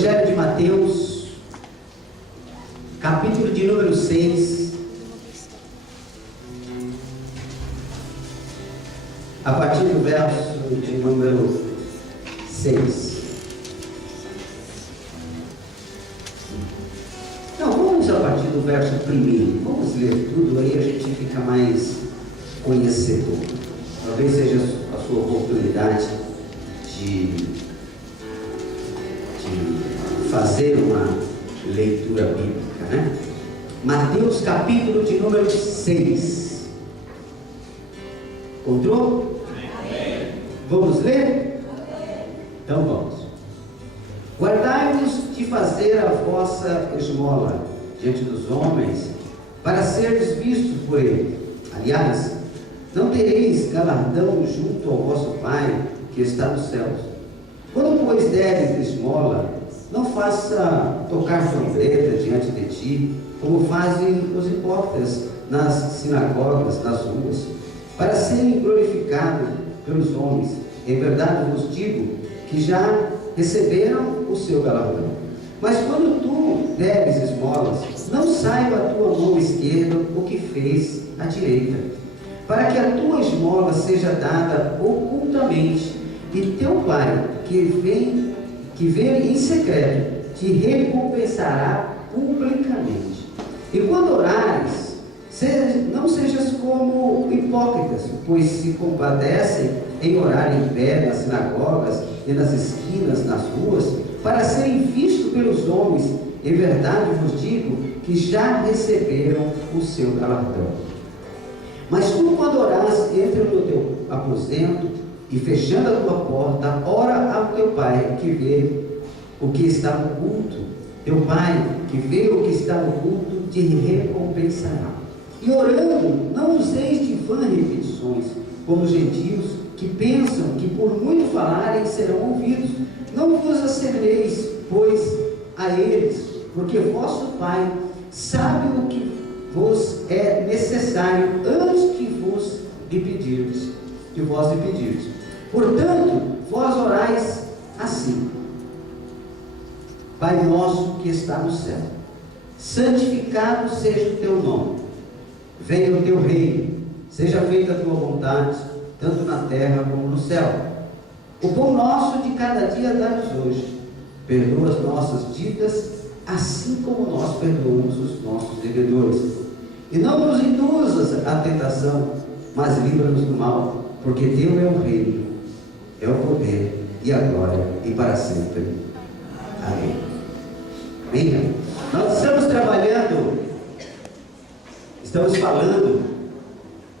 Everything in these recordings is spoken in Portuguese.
Evangelho de Mateus, capítulo de número 6, a partir do verso de número 6. Não, vamos a partir do verso 1. Vamos ler tudo, aí a gente fica mais conhecedor. Talvez seja a sua oportunidade de fazer uma leitura bíblica, né? Mateus capítulo de número 6. Encontrou? Amém. Vamos ler? Então vamos. Guardai-vos de fazer a vossa esmola diante dos homens, para seres vistos por ele. Aliás, não tereis galardão junto ao vosso Pai que está nos céus. Quando, pois, deres esmola, não faça tocar trombeta diante de ti, como fazem os hipócritas nas sinagogas, nas ruas, para serem glorificados pelos homens. Em verdade vos digo que já receberam o seu galardão. Mas quando tu deres esmolas, não saiba a tua mão esquerda o que fez a direita, para que a tua esmola seja dada ocultamente, e teu Pai, que vê em secreto, te recompensará publicamente. E quando orares, não sejas como hipócritas, pois se compadecem em orar em pé nas sinagogas e nas esquinas, nas ruas, para serem vistos pelos homens. Em verdade vos digo que já receberam o seu galardão. Mas tu, quando orares, entra no teu aposento, e fechando a tua porta, ora ao teu Pai que vê o que está no oculto. Teu Pai que vê o que está no oculto te recompensará. E orando, não useis de vã repetições, como os gentios que pensam que por muito falarem serão ouvidos. Não vos assemelheis, pois, a eles, porque vosso Pai sabe o que vos é necessário antes que vós lhe pedirdes. Portanto, vós orais assim: Pai nosso que está no céu, santificado seja o teu nome, venha o teu reino, seja feita a tua vontade, tanto na terra como no céu. O pão nosso de cada dia dá-nos hoje, perdoa as nossas dívidas, assim como nós perdoamos os nossos devedores, e não nos induzas à tentação, mas livra-nos do mal, porque teu é o reino, é o poder e a glória, e para sempre. Amém. Amém. Nós estamos trabalhando, estamos falando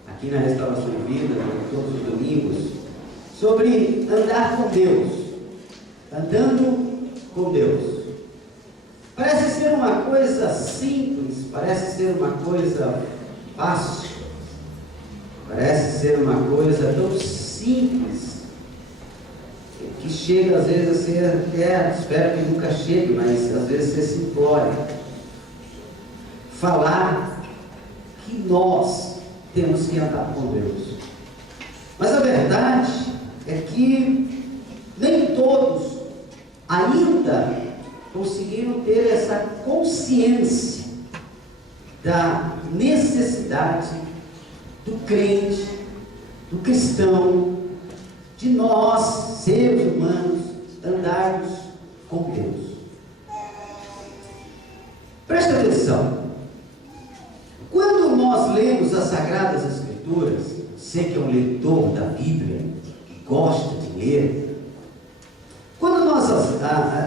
aqui na Restauração de Vida, todos os domingos, sobre andar com Deus, andando com Deus. Parece ser uma coisa simples, parece ser uma coisa fácil, parece ser uma coisa tão simples, que chega às vezes a ser até, espero que nunca chegue, mas às vezes ser simplório. Falar que nós temos que andar com Deus. Mas a verdade é que nem todos ainda conseguiram ter essa consciência da necessidade do crente, do cristão, de nós, seres humanos, andarmos com Deus. Presta atenção. Quando nós lemos as Sagradas Escrituras, você que é um leitor da Bíblia, que gosta de ler, quando nós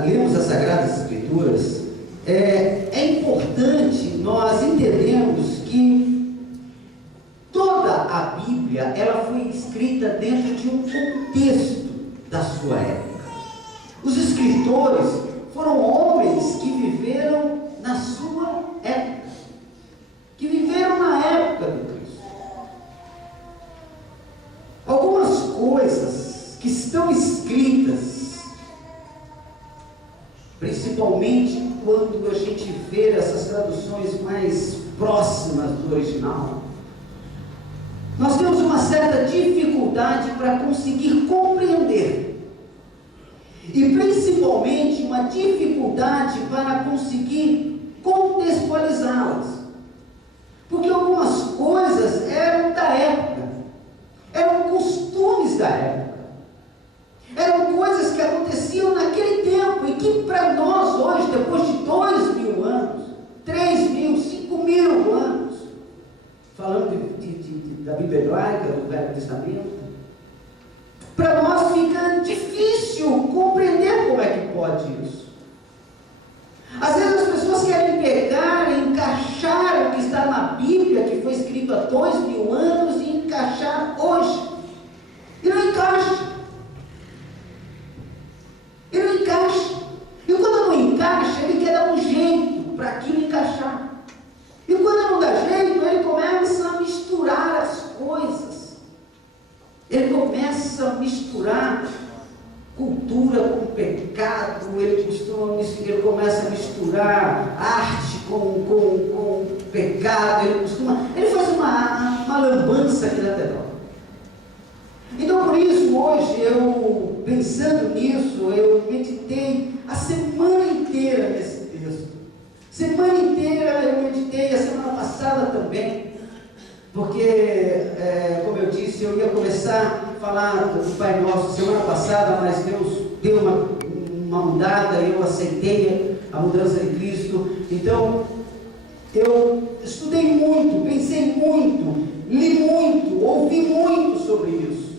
lemos as Sagradas Escrituras, é importante nós entendermos que toda a Bíblia, ela foi escrita dentro de um contexto da sua época. Os escritores foram homens que viveram na sua época, que viveram na época de Cristo. Algumas coisas que estão escritas, principalmente quando a gente vê essas traduções mais próximas do original, nós temos uma certa dificuldade para conseguir compreender, e principalmente uma dificuldade dificuldade para conseguir contextualizá-las. Porque algumas coisas eram da época, eram costumes da época, eram coisas que aconteciam naquele tempo e que para nós hoje, depois de 2.000 anos, 3.000, 5.000 anos, falando da Bíblia hebraica, do Velho Testamento, para nós fica difícil compreender como é que pode isso. Às vezes as pessoas querem pegar e encaixar o que está na Bíblia, que foi escrito há 2.000 anos, e encaixar hoje. E não encaixa. Ele não encaixa. E quando não encaixa, ele quer dar um jeito para aquilo encaixar. E quando não dá jeito, ele começa a misturar as coisas. Ele começa a misturar cultura com pecado, ele começa a misturar arte com pecado, ele faz uma lambança aqui na terra. Então, por isso, hoje, eu, pensando nisso, eu meditei a semana inteira nesse texto. Semana inteira eu meditei, a semana passada também, porque, como eu disse, eu ia começar a falar do Pai Nosso semana passada, mas Deus deu uma mudada, eu aceitei a mudança de Cristo. Então, eu estudei muito, pensei muito, li muito, ouvi muito sobre isso.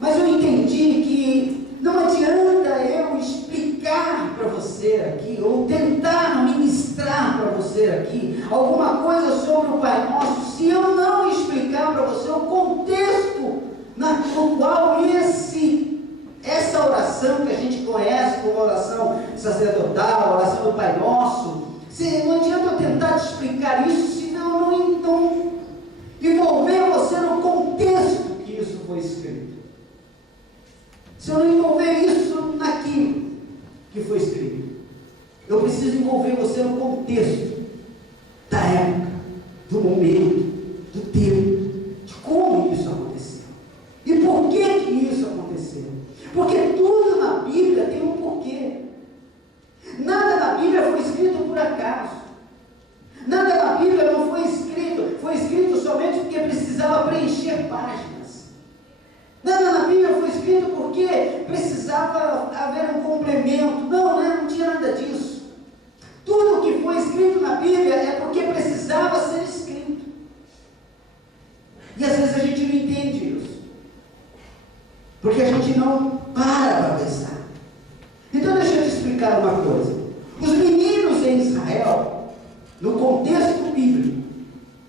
Mas eu entendi que não adianta eu explicar para você aqui, ou tentar ministrar para você aqui, alguma coisa sobre o Pai Nosso, se eu não explicar para você o contexto no qual essa oração que a gente conhece como oração sacerdotal, a oração do Pai Nosso, não adianta eu tentar te explicar isso, senão não envolver você no contexto que isso foi escrito. Se eu não envolver isso naquilo que foi escrito, eu preciso envolver você no contexto da época, do momento, do tempo, de como isso aconteceu e por que isso aconteceu. Porque tudo na Bíblia tem um porquê. Nada na Bíblia foi escrito por acaso. Nada na Bíblia não foi escrito somente porque precisava preencher páginas. Nada na Bíblia foi escrito porque precisava haver um complemento. Não tinha nada disso. Tudo que foi escrito na Bíblia é porque precisava ser escrito. E às vezes a gente não entende isso, porque a gente não para pensar. Então deixa eu te explicar uma coisa. Os meninos em Israel, no contexto bíblico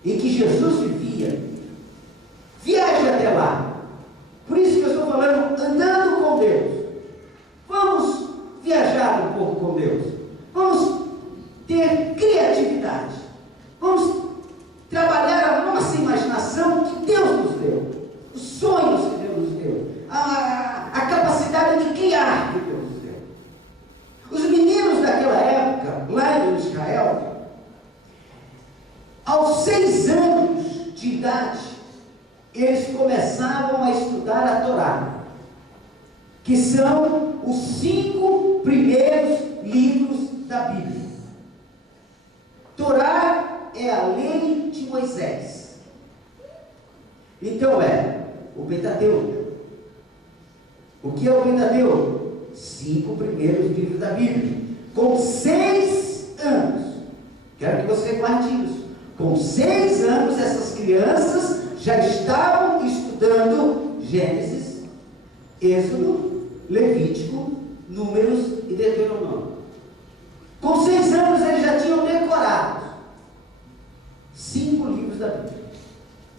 em que Jesus vivia, viaje até lá. Por isso que eu estou falando, andando com Deus. Vamos viajar um pouco com Deus. Vamos ter criatividade. Vamos trabalhar a nossa imaginação que Deus nos deu. Os sonhos que Deus nos deu. A capacidade de criar que Deus nos deu. Os meninos daquela época, lá em Israel, aos 6 anos de idade, eles começavam a estudar a Torá, que são os 5 primeiros livros da Bíblia. Torá é a lei de Moisés. Então o Pentateuco. O que é o Pentateuco? 5 primeiros livros da Bíblia. Com 6 anos, quero que você guarde isso. Com 6 anos, essas crianças já estavam estudando Gênesis, Êxodo, Levítico, Números e Deuteronômio. Com 6 anos eles já tinham decorado 5 livros da Bíblia.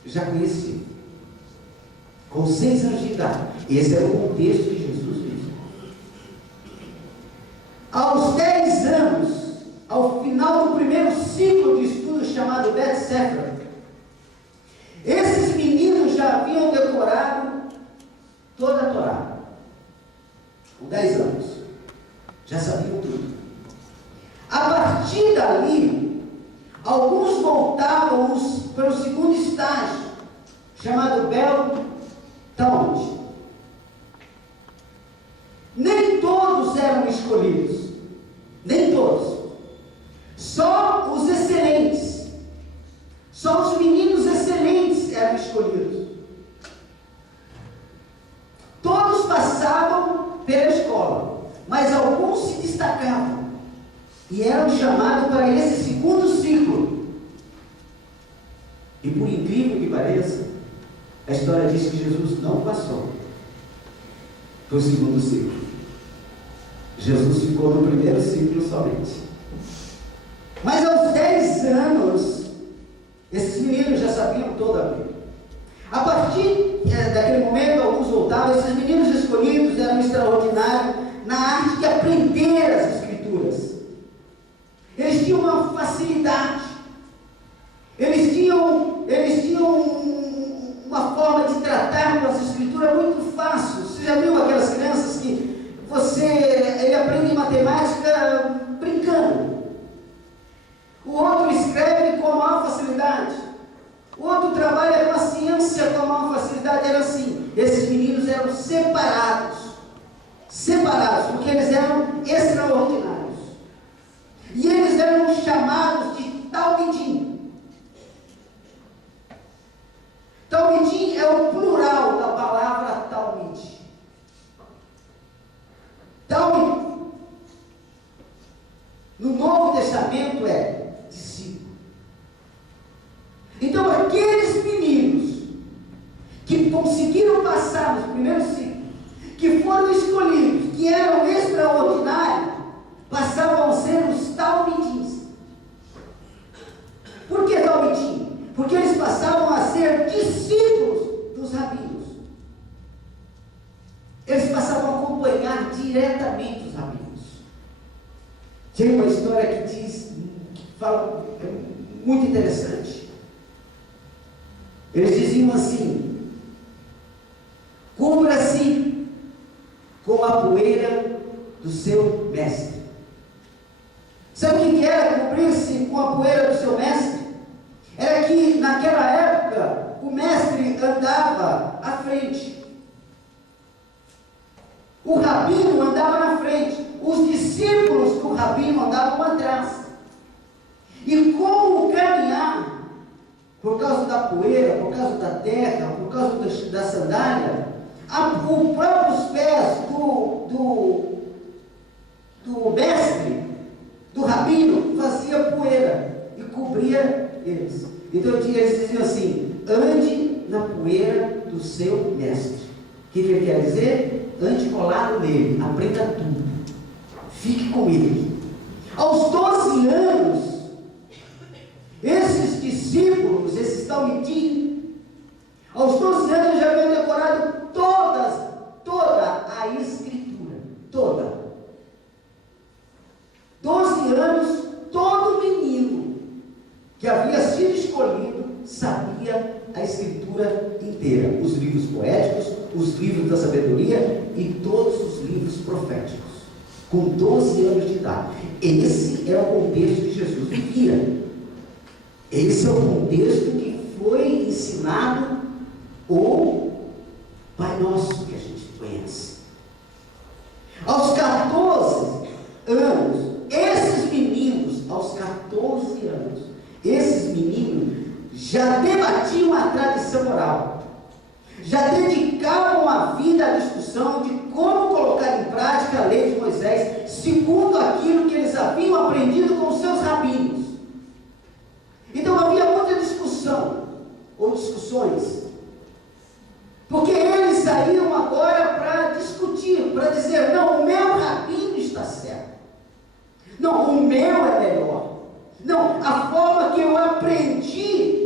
Já conheciam. Com 6 anos de idade. Esse era o contexto que Jesus vivia. Aos 10 anos, ao final do primeiro ciclo de estudo chamado Bet Sefer, esses meninos já haviam decorado toda a Torá. Com 10 anos. Já sabiam tudo. A partir dali, alguns voltavam para o segundo estágio, chamado Bel Talmud. Nem todos eram escolhidos. escolhidos. Nem todos. Só os excelentes. Só os meninos excelentes eram escolhidos. Todos passavam pela escola, mas alguns se destacavam e eram chamados para esse segundo ciclo. E por incrível que pareça, a história diz que Jesus não passou para o segundo ciclo. Jesus ficou no primeiro ciclo somente. Mas aos 10 anos, esses meninos já sabiam toda a Bíblia. A partir daquele momento, alguns voltavam. Esses meninos escolhidos eram extraordinários na arte de aprender as Escrituras. Eles tinham uma facilidade. Eles tinham uma forma de tratar com as Escrituras muito fácil. Você já viu aquelas crianças que ele aprende matemática brincando? O outro escreve com a maior facilidade. O outro trabalha com a ciência com a maior facilidade. Era assim. Esses meninos eram separados, porque eles eram extraordinários. E eles eram chamados de talmidim. Talmidim é o plural da palavra talmid. Talmid, no Novo Testamento, é discípulo. Então, aqueles meninos que conseguiram passar no primeiro ciclo, que foram escolhidos, que eram extraordinários, passavam a ser os talmidins. Por que talmidim? Porque eles passavam a ser discípulos dos rabinos. Eles passavam a acompanhar diretamente os rabinos. Tem uma história que fala, muito interessante. Eles diziam assim: cubra-se com a poeira do seu mestre. Sabe o que era cobrir-se com a poeira do seu mestre? Era que naquela época o mestre andava à frente, o rabino andava na frente, os discípulos do rabino andavam atrás. E com o caminhar, por causa da poeira, por causa da terra, por causa da sandália, os próprios pés do mestre, do rabino, fazia poeira e cobria eles. Então eles diziam assim: ande na poeira do seu mestre. O que ele quer dizer? Ande colado nele, aprenda tudo, fique com ele. Aos 12 anos, esses discípulos, esses talmidim, aos 12 anos já haviam decorado toda a Escritura, toda. 12 anos, todo menino que havia sido escolhido sabia a Escritura inteira, os livros poéticos, os livros da sabedoria e todos os livros proféticos, com 12 anos de idade. Esse é o contexto que Jesus vivia. Esse é o contexto que foi ensinado o Pai Nosso que a gente conhece. Aos 14 anos, esses meninos, aos 14 anos, esses meninos já debatiam a tradição oral, já dedicavam a vida à discussão de como colocar em prática a lei de Moisés, segundo aquilo que eles haviam aprendido com seus rabinos. Então havia muita discussão, ou discussões, porque eles saíam agora para discutir, para dizer: não, o meu rabino está certo, não, o meu é melhor, não, a forma que eu aprendi.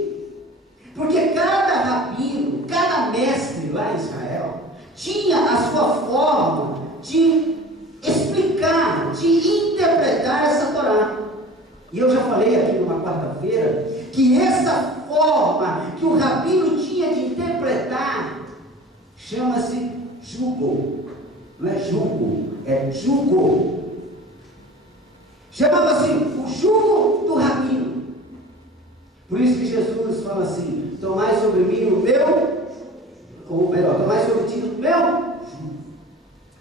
Porque cada rabino, cada mestre lá em Israel tinha a sua forma de explicar, de interpretar essa Torá. E eu já falei aqui numa quarta-feira que essa forma que o rabino tinha de interpretar chama-se jugo. Não é jugo, é jugo. Chamava-se o jugo do rabino. Por isso que Jesus fala assim: tomai sobre mim o meu, ou melhor, tomai sobre ti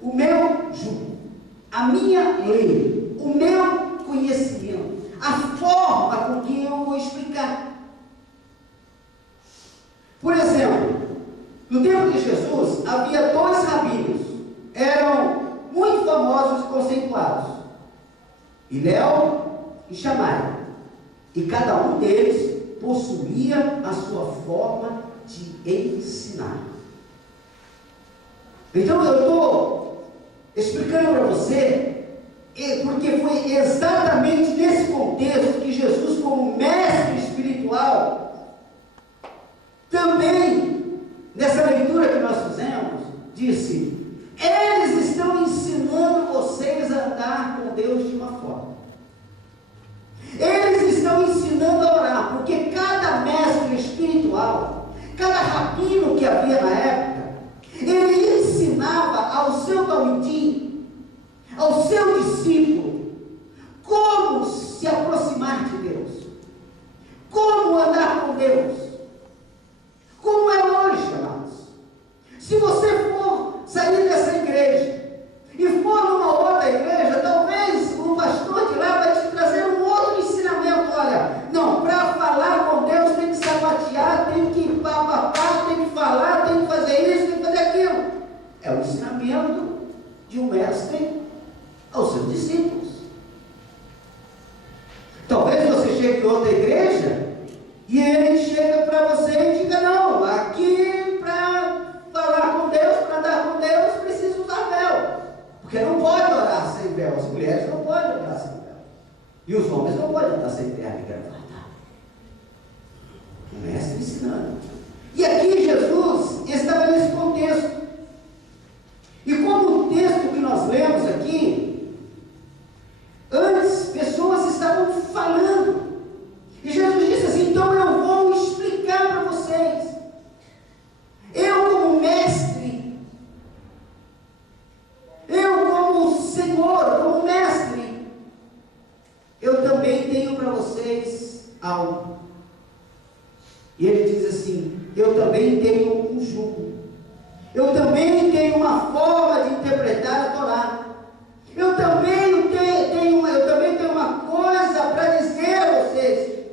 o meu jugo, a minha minha lei, o meu conhecimento, a forma com que eu vou explicar. Por exemplo, no tempo de Jesus, havia 2 rabinos, eram muito famosos e conceituados, Hilel e Shammai, e cada um deles possuía a sua forma de ensinar. Então eu estou explicando para você, porque foi exatamente nesse contexto que Jesus, como mestre espiritual, também, nessa leitura que nós fizemos, disse: eles estão ensinando vocês a andar com Deus de uma forma. Eles estão ensinando a orar, porque cada mestre espiritual, cada rabino que havia na época, ele ensinava ao seu talmidim, ao seu discípulo, como se aproximar de Deus, como andar com Deus, como é hoje, amados. Se você for sair dessa igreja e for numa outra igreja, talvez o pastor de lá vai te trazer um outro ensinamento. Olha, não, para falar com Deus tem que sapatear, tem que papapá, tem que falar, tem que fazer isso, tem que fazer aquilo. É o ensinamento de um mestre aos seus discípulos. Talvez você chegue em outra igreja e ele chega para você e diga: não, aqui para falar com Deus, para andar com Deus, precisa usar véu, porque não pode orar sem véu, as mulheres não podem orar sem véu, e os homens não podem andar sem terno e gravata. O mestre ensinando. E aqui Jesus estava nesse contexto. E como o texto que nós lemos aqui, antes pessoas estavam falando, e Jesus disse assim: então eu vou explicar para vocês. Eu como mestre, eu como Senhor, como mestre, eu também tenho para vocês algo. E ele diz assim: eu também tenho um jugo, eu também tenho uma forma de interpretar a Torá, eu também tenho uma coisa para dizer a vocês,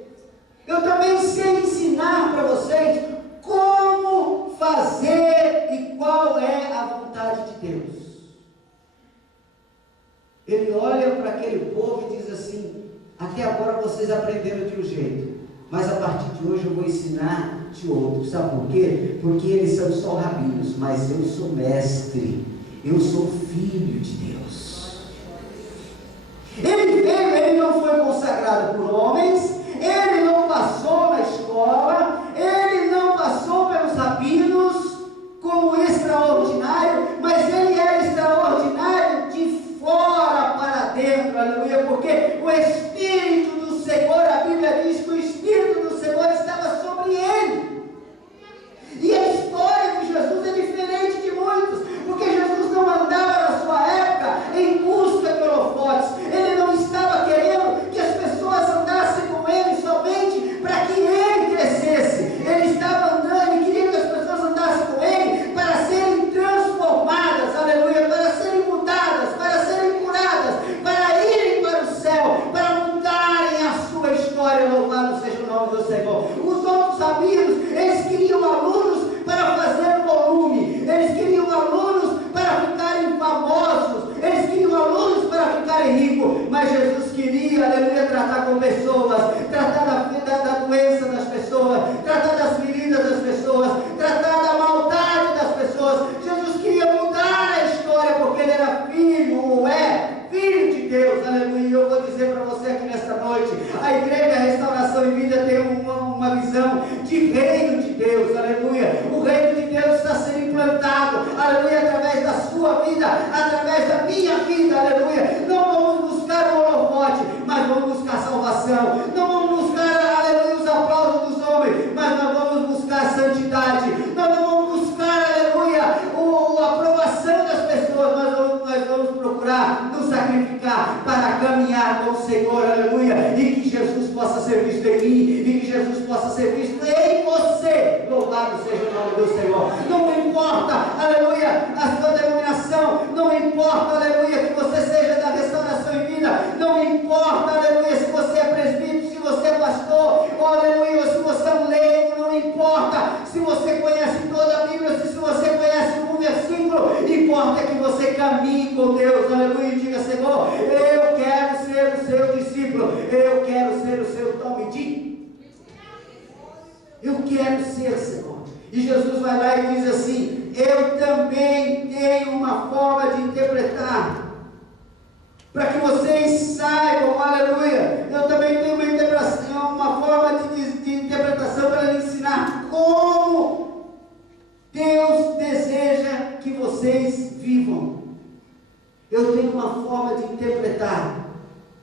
eu também sei ensinar para vocês como fazer e qual é a vontade de Deus. Ele olha para aquele povo e diz assim: até agora vocês aprenderam de um jeito, mas a partir de hoje eu vou ensinar de outro. Sabe por quê? Porque eles são só rabinos, mas eu sou mestre, eu sou filho de Deus. Ele veio, ele não foi consagrado por homens, ele não passou na escola, ele não passou pelos rabinos como extraordinário, mas ele era extraordinário de fora para dentro, aleluia, porque o Espírito do Senhor, a Bíblia diz que o Espírito do Senhor estava sobre ele. E a história de Jesus é diferente de muitos, porque Jesus não andava na sua época em busca de holofotes, ele não estava querendo que as pessoas andassem com ele somente para que ele crescesse, ele estava andando, ele queria que as pessoas andassem com ele para serem transformadas, aleluia, para serem mudadas, para serem curadas, para irem para o céu, para mudarem a sua história. Louvado seja o nome do Senhor. Os outros rabinos, eles queriam alunos para fazer volume, eles queriam alunos para ficarem famosos, eles queriam alunos para ficarem ricos, mas Jesus queria, aleluia, tratar com pessoas, tratar da doença das pessoas, tratar das feridas das pessoas, tratar da maldade das pessoas. Jesus queria mudar a história, porque ele era filho, ou é filho de Deus, aleluia. E eu vou dizer para você aqui nesta noite, a Igreja Restauração e Vida tem uma visão de reino de Deus, aleluia. O reino de Deus está sendo implantado, aleluia, através da sua vida, através da minha vida, aleluia. Não vamos buscar o holofote, mas vamos buscar salvação. Não vamos buscar, aleluia, os aplausos dos homens, mas nós vamos buscar santidade. Nós não vamos buscar, aleluia, a aprovação das pessoas, nós vamos procurar nos sacrificar para caminhar com o Senhor, aleluia, e que Jesus possa ser visto em mim, e que Jesus possa ser visto em você. Louvado seja o nome do Senhor. Não importa, aleluia, a sua denominação, não importa, aleluia, que você seja da caminhe com Deus, aleluia, e diga: Senhor, eu quero ser o seu discípulo, eu quero ser o seu Talmidim, eu quero ser, Senhor. E Jesus vai lá e diz assim: eu também tenho uma forma de interpretar, para que vocês saibam, aleluia, eu também tenho uma forma de interpretação para lhe ensinar como Deus deseja que vocês vivam. Eu tenho uma forma de interpretar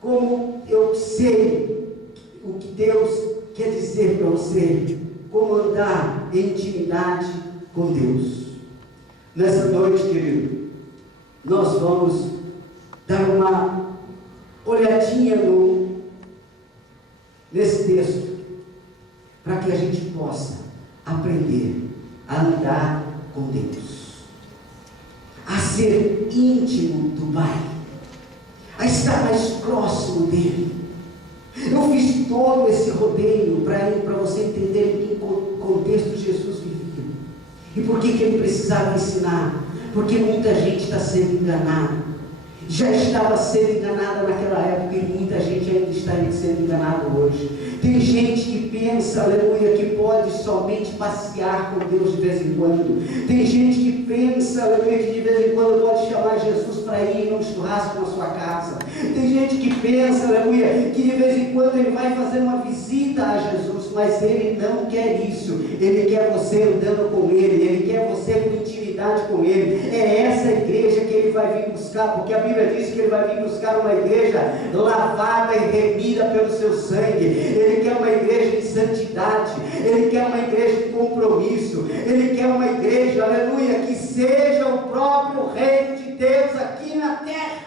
como eu sei o que Deus quer dizer para você, como andar em intimidade com Deus. Nessa noite, querido, nós vamos dar uma olhadinha nesse texto, para que a gente possa aprender a andar com Deus, a ser íntimo do Pai, a estar mais próximo dele. Eu fiz todo esse rodeio para você entender em que contexto Jesus vivia e por que ele precisava ensinar, porque muita gente está sendo enganada, já estava sendo enganada naquela época e muita gente ainda está sendo enganada hoje. Tem gente que pensa, aleluia, que pode somente passear com Deus de vez em quando. Tem gente que pensa, aleluia, que de vez em quando pode chamar Jesus para ir num churrasco na sua casa. Tem gente que pensa, aleluia, que de vez em quando ele vai fazer uma visita a Jesus, mas ele não quer isso. Ele quer você andando com ele quer você com intimidade com ele. É essa igreja que ele vai vir buscar, porque a Bíblia diz que ele vai vir buscar uma igreja lavada e remida pelo seu sangue. Ele quer uma igreja de santidade, ele quer uma igreja de compromisso, ele quer uma igreja, aleluia, que seja o próprio reino de Deus aqui na terra.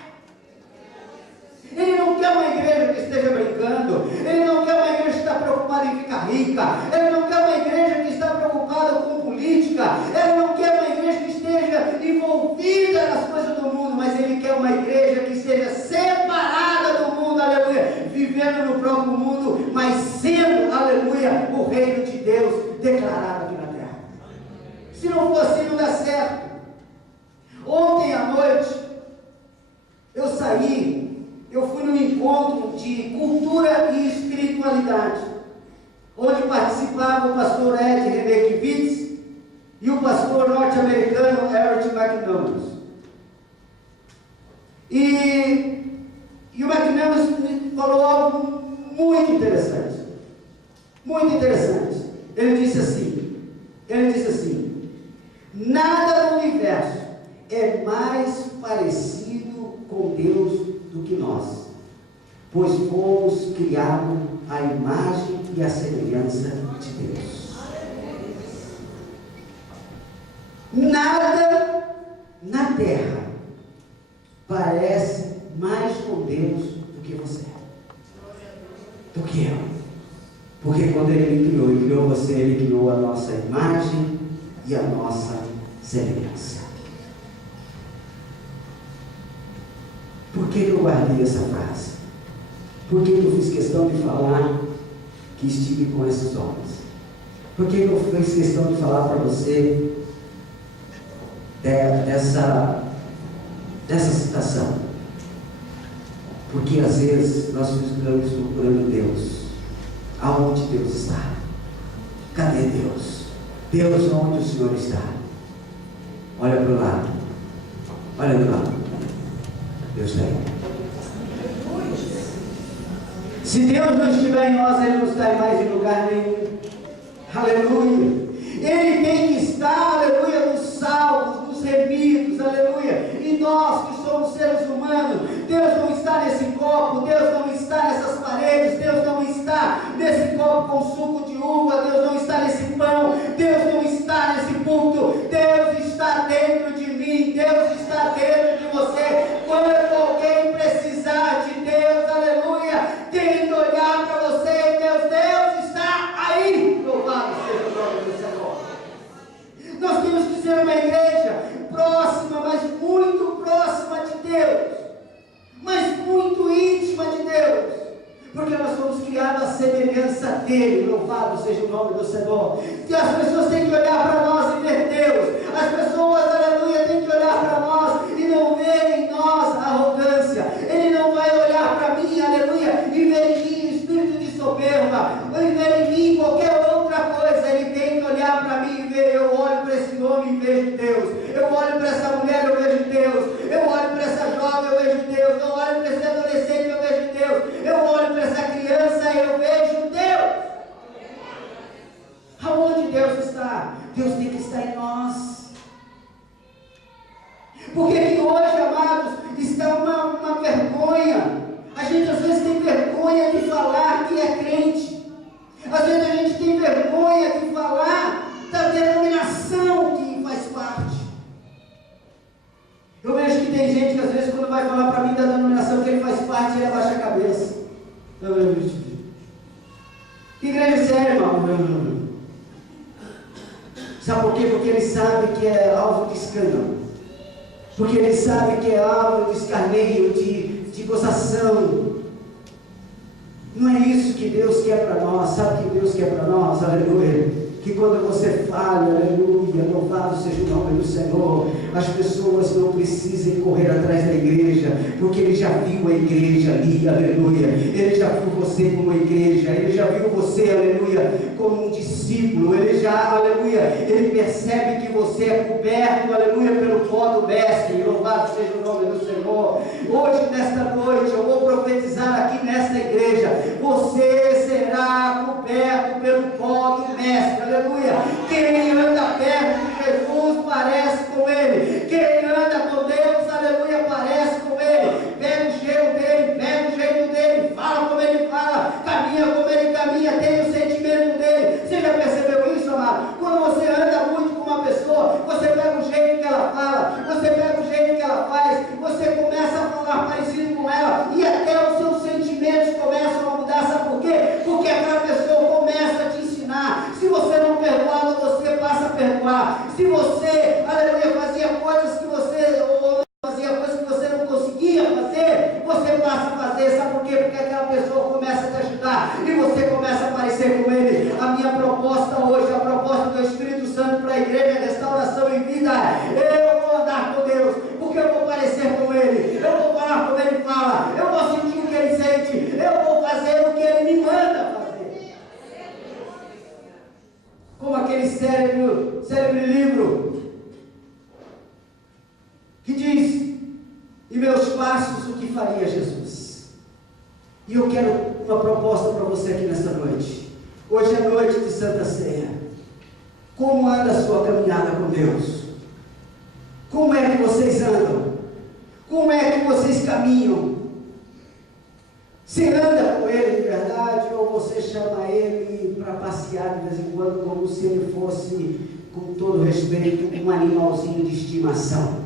Ele não quer uma igreja que esteja brincando, ele não quer uma igreja que está preocupada em ficar rica, ele não quer uma igreja que está preocupada com política, ele não quer uma igreja que esteja envolvida nas coisas do mundo, mas ele quer uma igreja que seja separada do mundo, aleluia, vivendo no próprio mundo, mas sendo, aleluia, o reino de Deus declarado aqui na terra. Se não for assim, não dá certo. Ontem à noite eu fui num encontro de cultura e espiritualidade, onde participavam o pastor Ed Rebekiewicz e o pastor norte-americano Eric McManus. E o McManus falou algo muito interessante. Muito interessante. Ele disse assim: nada no universo é mais parecido com Deus do que nós, pois fomos criados à imagem e à semelhança de Deus. Nada na terra parece mais com Deus do que você, do que eu. Porque quando Ele criou você, Ele criou a nossa imagem e a nossa semelhança. Por que eu guardei essa frase? Por que eu fiz questão de falar que estive com esses homens? Por que eu fiz questão de falar para você dessa citação? Porque às vezes nós ficamos procurando Deus. Aonde Deus está? Cadê Deus? Deus, onde o Senhor está? Olha para o lado. Olha para o lado. Deus está aí. Se Deus não estiver em nós, Ele não está mais em lugar nenhum. Aleluia. Ele tem que estar, aleluia, nos salvos, nos remidos, aleluia. E nós que somos seres humanos, Deus não está nesse copo, Deus não está nessas paredes, Deus não está nesse copo com suco de uva, Deus não está nesse pão, Deus não está nesse púlpito, Deus está dentro de mim, Deus está dentro de você. Quando alguém precisar de Deus, aleluia, tem que olhar para você e Deus está aí. Louvado seja o nome do Senhor. Nós temos que ser uma igreja próxima, mas muito próxima de Deus, mas muito íntima de Deus, porque nós fomos criados à semelhança dele. Louvado seja o nome do Senhor. Que as pessoas têm que olhar para nós e ver Deus. As pessoas, aleluia, têm que olhar para nós e não ver soberba, ele vê em mim qualquer outra coisa, ele tem que olhar para mim e ver. Eu olho para esse homem e vejo Deus, eu olho para essa mulher e eu vejo Deus, eu olho para essa jovem e eu vejo Deus, eu olho para esse adolescente e eu vejo Deus, eu olho para essa criança e eu vejo Deus. Aonde Deus está? Deus tem que estar em nós. Porque que hoje, amados, está uma vergonha. A gente às vezes tem vergonha de falar que é crente. Às vezes a gente tem vergonha de falar da denominação que faz parte. Eu vejo que tem gente que às vezes quando vai falar para mim da denominação que ele faz parte, ele abaixa a cabeça. Que igreja séria, irmão? Sabe por quê? Porque ele sabe que é alvo de escândalo. Porque ele sabe que é alvo de escarneio, de gozação. Não é isso que Deus quer para nós. Sabe o que Deus quer para nós? Aleluia. Que quando você fala, aleluia, louvado seja o nome do Senhor, as pessoas não precisem correr atrás da igreja, porque Ele já viu a igreja ali, aleluia. Ele já viu você como uma igreja, Ele já viu você, aleluia, como um discípulo. Ele já, aleluia, Ele percebe que você é coberto, aleluia, pelo pó do mestre. Louvado seja o nome do Senhor. Hoje, nesta noite, eu vou profetizar aqui nesta igreja: você será coberto pelo pó do mestre. Aleluia. Quem anda perto de Jesus parece com Ele. Quem anda com Deus, aleluia, parece com Ele. Pega o cheiro dele, pega o jeito dele, fala como Ele fala, caminha como Ele caminha, tem o sentimento dele. Você já percebeu isso, amado? Quando você anda muito com uma pessoa, você pega o jeito que ela fala, você pega o jeito que ela faz, você começa a falar parecido com ela, e até os seus sentimentos começam a mudar. Sabe por quê? Porque aquela pessoa começa a te ensinar. Se você não perdoava, você passa a perdoar. Se você, aleluia, fazia coisas que você, ou fazia coisas que você não conseguia fazer, você passa a fazer. Sabe por quê? Porque aquela pessoa começa a te ajudar e você começa a parecer com ele. A minha proposta hoje, a proposta do Espírito Santo para a igreja, restauração e vida, eu vou andar com Deus, porque eu vou parecer com Ele, eu vou falar como Ele fala, eu vou sentir o que Ele sente, eu vou fazer o que Ele me manda fazer. Como aquele célebre livro que diz: e meus passos, o que faria Jesus? E eu quero uma proposta para você aqui nesta noite. Hoje é noite de Santa Ceia. Como anda a sua caminhada com Deus? Como é que vocês andam? Como é que vocês caminham? Você anda com Ele de verdade, ou você chama Ele para passear de vez em quando, como se Ele fosse, com todo respeito, um animalzinho de estimação?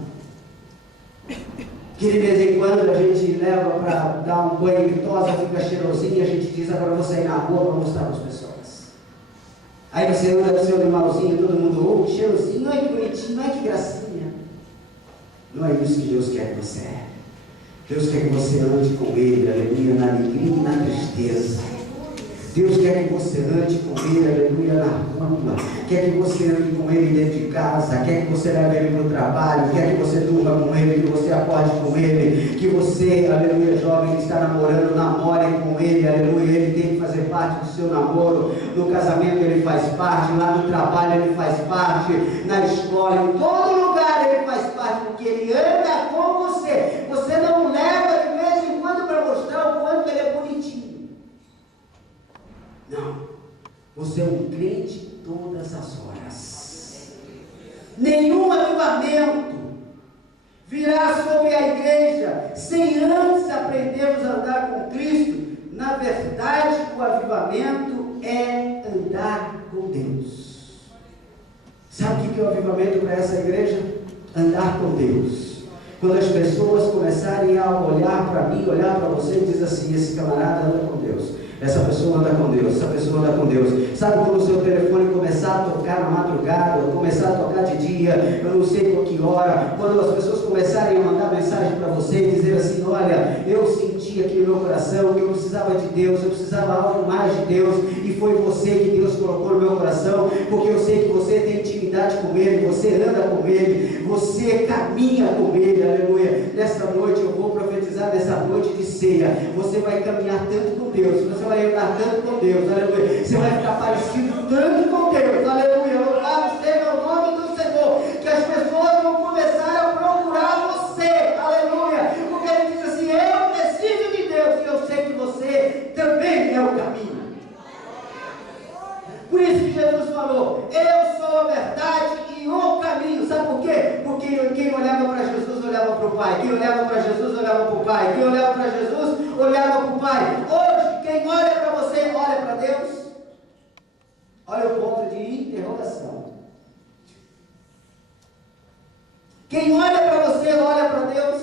Que de vez em quando a gente leva para dar um banho de tosa, fica cheirosinho, e a gente diz: agora eu vou sair na rua para mostrar para as pessoas. Aí você anda com seu animalzinho, todo mundo ouve, cheirosinho, não é que bonitinho, não é que gracinha. Não é isso que Deus quer que você é. Deus quer que você ande com Ele, aleluia, na alegria e na tristeza. Deus quer que você ande com Ele, aleluia, na rua. Quer que você ande com Ele dentro de casa. Quer que você leve Ele para o trabalho. Quer que você durma com Ele, que você acorde com Ele. Que você, aleluia, jovem que está namorando, namore com Ele, aleluia. Ele tem que fazer parte do seu namoro. No casamento Ele faz parte. Lá no trabalho Ele faz parte. Na escola, em todo lugar Ele faz parte. Porque Ele anda com você. Você não leva de vez em quando para mostrar o quanto Ele é bonitinho. Não, você é um crente todas as horas. Nenhum avivamento virá sobre a igreja sem antes aprendermos a andar com Cristo. Na verdade, o avivamento é andar com Deus. Sabe o que é o avivamento para essa igreja? Andar com Deus. Quando as pessoas começarem a olhar para mim, olhar para você e dizer assim: esse camarada anda com Deus. Essa pessoa anda com Deus, essa pessoa anda com Deus. Sabe quando o seu telefone começar a tocar na madrugada, começar a tocar de dia, eu não sei por que hora, quando as pessoas começarem a mandar mensagem para você e dizer assim: olha, eu senti aqui no meu coração que eu precisava de Deus, eu precisava algo mais de Deus, e foi você que Deus colocou no meu coração, porque eu sei que você tem intimidade com Ele, você anda com Ele, você caminha com Ele, aleluia. Nesta noite eu vou profetizar, nessa noite de ceia, você vai caminhar tanto com Deus, você você vai andar tanto com Deus, aleluia. Você vai ficar parecido tanto com Deus, aleluia. Louvado seja o nome do Senhor, que as pessoas vão começar a procurar você, aleluia. Porque ele diz assim: eu preciso de Deus e eu sei que você também é o caminho. Por isso que Jesus falou: eu sou a verdade e o caminho. Sabe por quê? Porque quem olhava para Jesus olhava para o Pai. Quem olhava para Jesus olhava para o Pai. Quem olhava para Jesus olhava para o Pai. Hoje, quem olha para você olha para Deus. Olha o ponto de interrogação. Quem olha para você olha para Deus.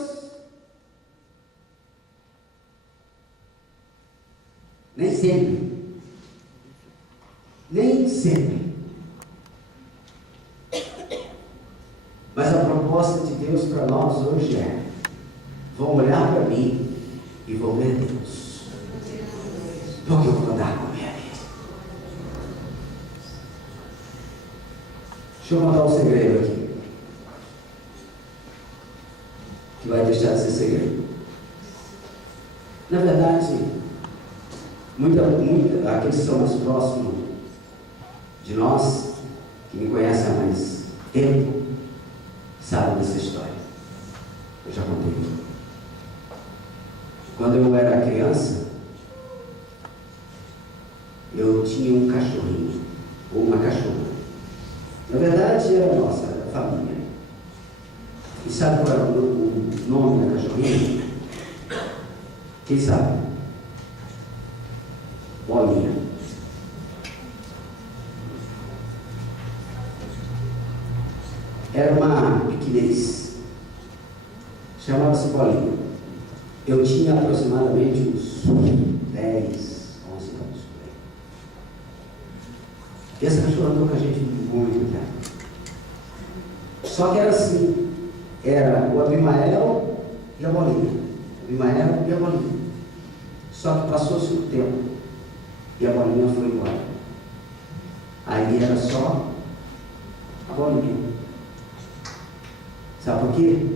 Nem sempre. Nem sempre. Mas a proposta de Deus para nós hoje é: vão olhar para mim e vão ver Deus, porque eu vou andar com Ele. Deixa eu mandar um segredo aqui, que vai deixar de ser segredo. Na verdade, aqueles que são mais próximos de nós, que me conhecem há mais tempo, sabem dessa história. Eu já contei. Quando eu era criança, eu tinha um cachorrinho, ou uma cachorra. Na verdade, era nossa, era da família. E sabe qual era o nome da cachorrinha? Quem sabe? Bolinha. Era uma pequenez, chamava-se Bolinha. Eu tinha aproximadamente uns 10, 11 anos por aí. E essa cachorra andou com a gente muito tempo. Só que era assim, era o Abimael e a Bolinha. Abimael e a Bolinha. Só que passou-se o tempo e a Bolinha foi embora. Aí era só a Bolinha. Sabe por quê?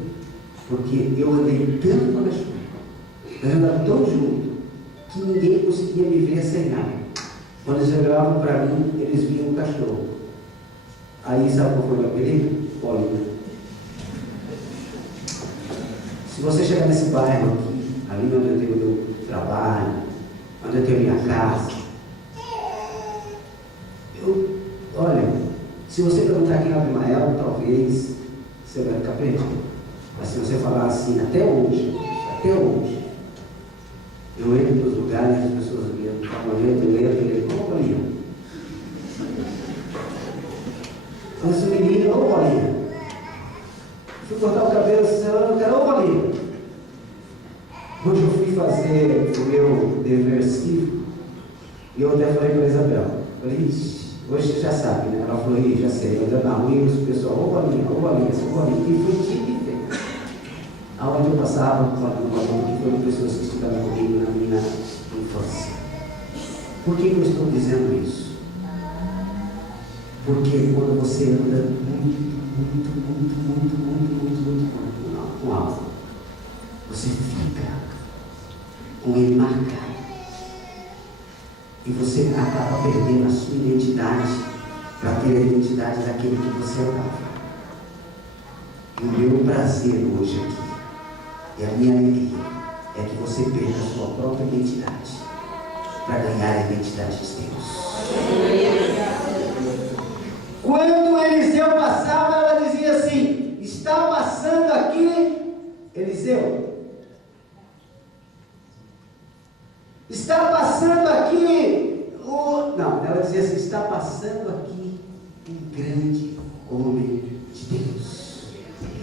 Porque eu andei tanto com a cachorra, nós andávamos tão juntos, que ninguém conseguia me ver sem nada. Quando eles olhavam para mim, eles viam o cachorro. Aí sabe qual foi o meu apelido? Bolinha. Se você chegar nesse bairro aqui, ali onde eu tenho meu trabalho, onde eu tenho minha casa, olha, se você perguntar quem é o Abimael, talvez você vai ficar perdido. Mas se você falar assim, até hoje, eu entro nos lugares e as pessoas me falam, eu entro, ô Bolinha. Mas esse menino, ô Bolinha. Fui cortar o cabelo, eu quero, ô Bolinha. Hoje eu fui fazer o meu dever cívico e eu até falei para a Isabel, falei, hoje você já sabe, né? Ela falou, já sei, eu andando na rua e o pessoal, ô Bolinha, e foi dito e feito. Aonde eu passava, que foram pessoas que estudaram comigo na minha infância. Por que eu estou dizendo isso? Porque quando você anda muito com algo, você fica com ele marcado. E você acaba perdendo a sua identidade para ter a identidade daquele que você amava. E o meu prazer hoje aqui, e a minha alegria, é que você perca a sua própria identidade para ganhar a identidade de Deus. Quando Eliseu passava, ela dizia assim: está passando aqui Eliseu. Está passando aqui Não, ela dizia assim: está passando aqui um grande homem de Deus.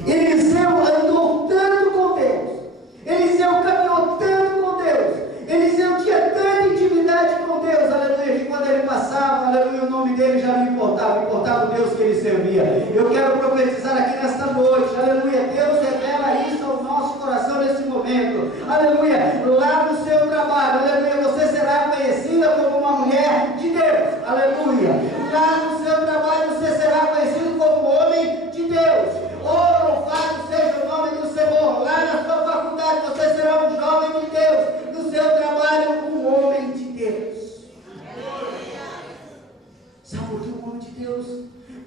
Eliseu andou tanto com Deus, Eliseu caminhou tanto com Deus, Eliseu tinha tanta intimidade com Deus, aleluia, que quando ele passava, aleluia, o nome dele já não importava o Deus que ele servia. Eu quero profetizar aqui nesta noite, aleluia, Deus revela isso ao nosso coração nesse momento, aleluia, lá no seu trabalho, aleluia, você será conhecida como uma mulher de Deus, aleluia, lá no seu trabalho você será conhecido como homem de Deus. Oh, louvado seja o nome do Senhor. Lá na sua faculdade você será um jovem de Deus, no seu trabalho um homem de Deus.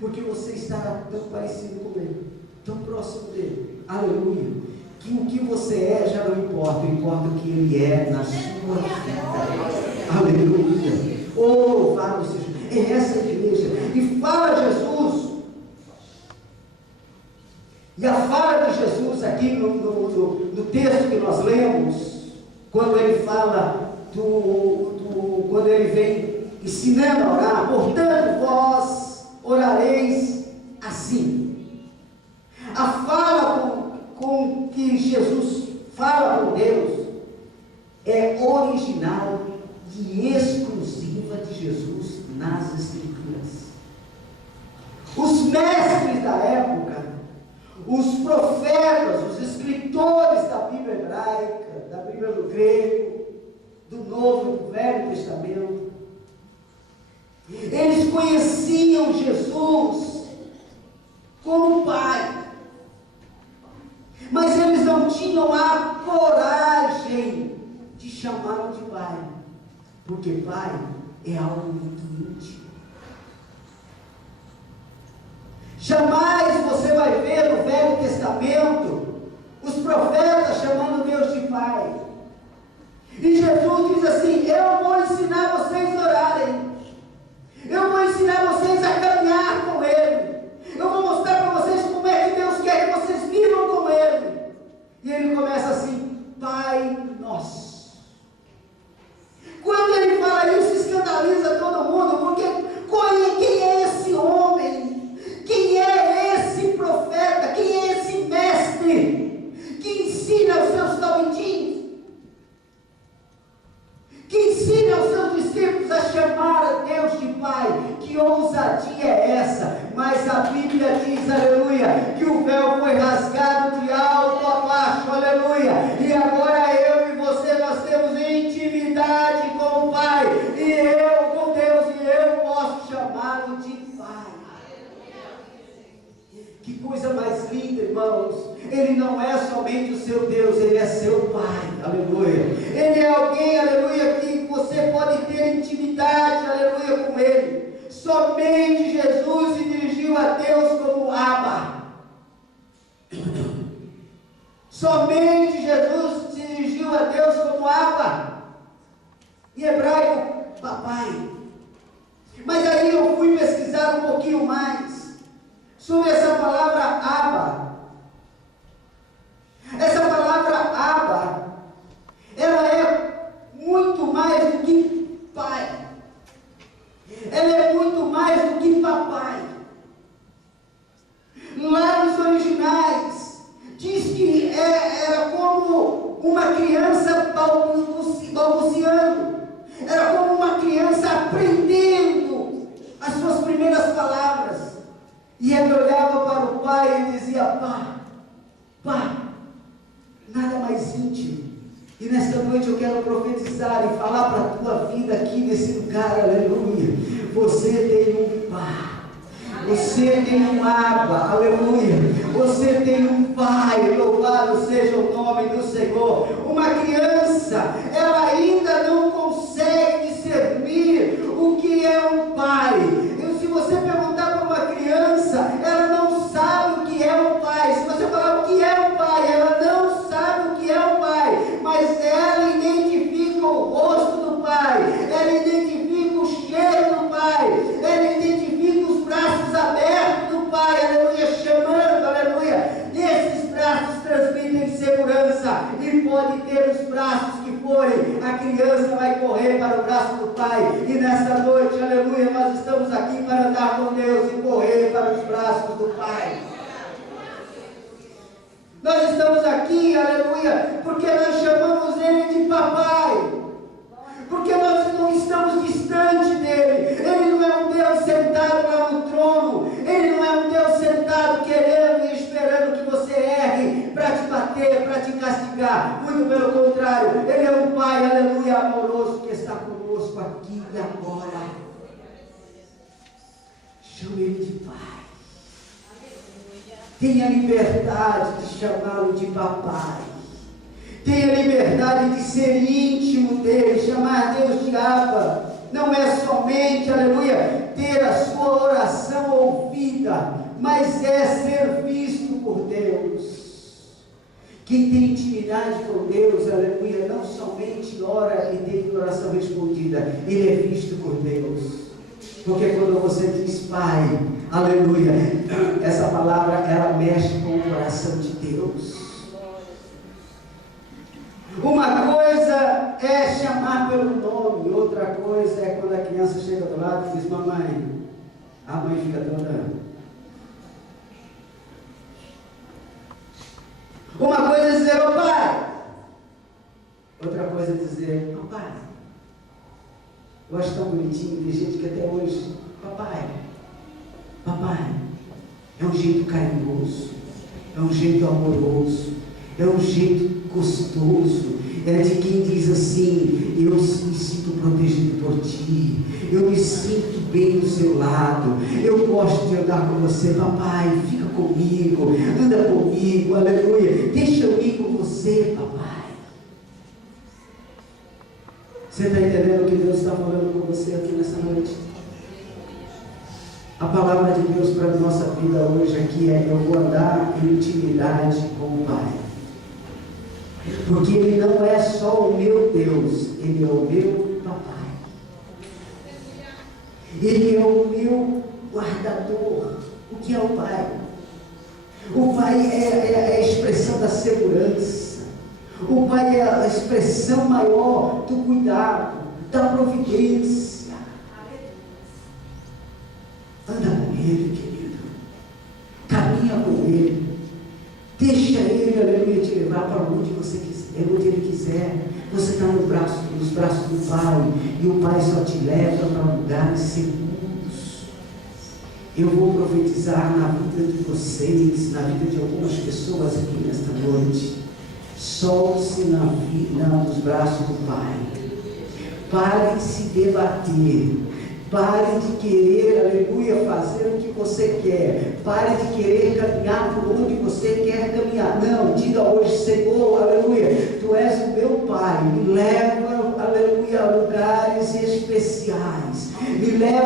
porque você está tão parecido com Ele, tão próximo dele. Aleluia. Que o que você é já não importa, importa o que Ele é na sua vida. Aleluia. Oh, louvado seja. É essa igreja. E fala Jesus. E a fala de Jesus aqui no texto que nós lemos, quando ele fala quando ele vem ensinando a orar, portanto vós orareis assim. A fala com que Jesus fala com Deus é original e exclusiva de Jesus nas Escrituras. Os mestres da época, os profetas, os escritores da Bíblia hebraica, da Bíblia do grego, do Novo e do Velho Testamento, eles conheciam Jesus como Pai, mas eles não tinham a coragem de chamá-lo de Pai, porque Pai é algo muito íntimo. Jamais você vai ver no Velho Testamento os profetas chamando Deus de Pai. E Jesus diz assim: eu vou ensinar vocês a orarem, eu vou ensinar vocês a caminhar com Ele, eu vou mostrar para vocês como é que Deus quer que vocês vivam com Ele. E Ele começa assim: Pai Nosso. Quando Ele fala isso, escandaliza todo mundo, porque quem é esse homem? Quem é esse profeta? Quem é esse mestre que ensina os seus talentinhos? Que ensina os seus discípulos a chamar a Deus de Pai? Que ousadia é essa? Mas a Bíblia diz, aleluia, que o véu foi rasgado de alto a baixo, aleluia, e agora eu e você, nós temos intimidade com o Pai, e eu com Deus, e eu posso chamá-lo de Pai. Que coisa mais linda, irmãos. Ele não é somente o seu Deus, Ele é seu Pai, aleluia. Ele é alguém, aleluia, que você pode ter intimidade, aleluia, com Ele. Somente Jesus se dirigiu a Deus como Abba. Somente Jesus se dirigiu a Deus como Abba. Em hebraico, papai. Mas aí eu fui pesquisar um pouquinho mais sobre essa palavra Abba. Essa palavra Abba, ela é muito mais do que pai. Ela é muito mais do que papai. Lá nos originais, diz que era como uma criança balbuciando. Era como uma criança aprendendo as suas primeiras palavras. E ele olhava para o pai e dizia: Pá, nada mais íntimo. E nesta noite eu quero profetizar e falar para a tua vida aqui nesse lugar, aleluia. Você tem um Pai, você tem um Abba, aleluia. Você tem um Pai, louvado seja o nome do Senhor. Uma criança, ela ainda não consegue discernir o que é um pai. Se você perguntar para uma criança, ela não sabe o que é um pai. Se você falar o que é um pai, ela não sabe o que é um pai, mas ela identifica o rosto do pai, ela identifica o cheiro do pai, ela identifica os braços abertos do pai, aleluia, chamando, aleluia. Esses braços transmitem segurança, e pode ter os braços que forem, a criança vai correr para o braço do pai. E nesta noite, aleluia, nós estamos aqui para andar com Deus e correr para os braços do Pai. Nós estamos aqui, aleluia, porque nós chamamos Ele de papai, porque nós não estamos distante dEle. Ele não é um Deus sentado lá no trono, Ele não é um Deus sentado querendo e esperando que você erre para te bater, para te castigar. Muito pelo contrário, Ele é um Pai, aleluia, amoroso, que está conosco aqui e agora. Chame Ele de Pai. Tenha liberdade de chamá-lo de papai. Tenha liberdade de ser íntimo dele, chamar Deus de Abba. não é somente, aleluia, ter a sua oração ouvida, mas é ser visto por Deus. Quem tem intimidade com Deus, aleluia, não somente ora e tem oração respondida, ele é visto por Deus. Porque quando você diz Pai, aleluia, essa palavra, ela mexe com o coração de Deus. Uma coisa é chamar pelo nome, outra coisa é quando a criança chega do lado e diz mamãe, a mãe fica toda. Uma coisa é dizer, ô pai, outra coisa é dizer, papai. Eu acho tão bonitinho, tem gente que até hoje, papai, é um jeito carinhoso, é um jeito amoroso, é um jeito gostoso, é de quem diz assim, eu me sinto protegido por ti, eu me sinto bem do seu lado, eu gosto de andar com você, papai, fica comigo, anda comigo, aleluia, deixa eu ir com você, papai. Você está entendendo o que Deus está falando com você aqui nessa noite? A palavra de Deus para a nossa vida hoje aqui é: eu vou andar em intimidade com o Pai. Porque Ele não é só o meu Deus, Ele é o meu papai. Ele é o meu guardador. O que é o Pai? O Pai é a expressão da segurança. O Pai é a expressão maior do cuidado, da providência. Anda com Ele, querido. Caminha com Ele. Deixa Ele, aleluia, te levar para onde você quiser, onde Ele quiser. Você está nos braços do Pai, e o Pai só te leva para lugares seguros. Eu vou profetizar na vida de vocês, na vida de algumas pessoas aqui nesta noite. Solte-se nos braços do Pai. Pare de se debater. Pare de querer, aleluia, fazer o que você quer. Pare de querer caminhar por onde você quer caminhar. Não, diga hoje, Senhor, aleluia, Tu és o meu Pai. Me leva, aleluia, a lugares especiais. Me leva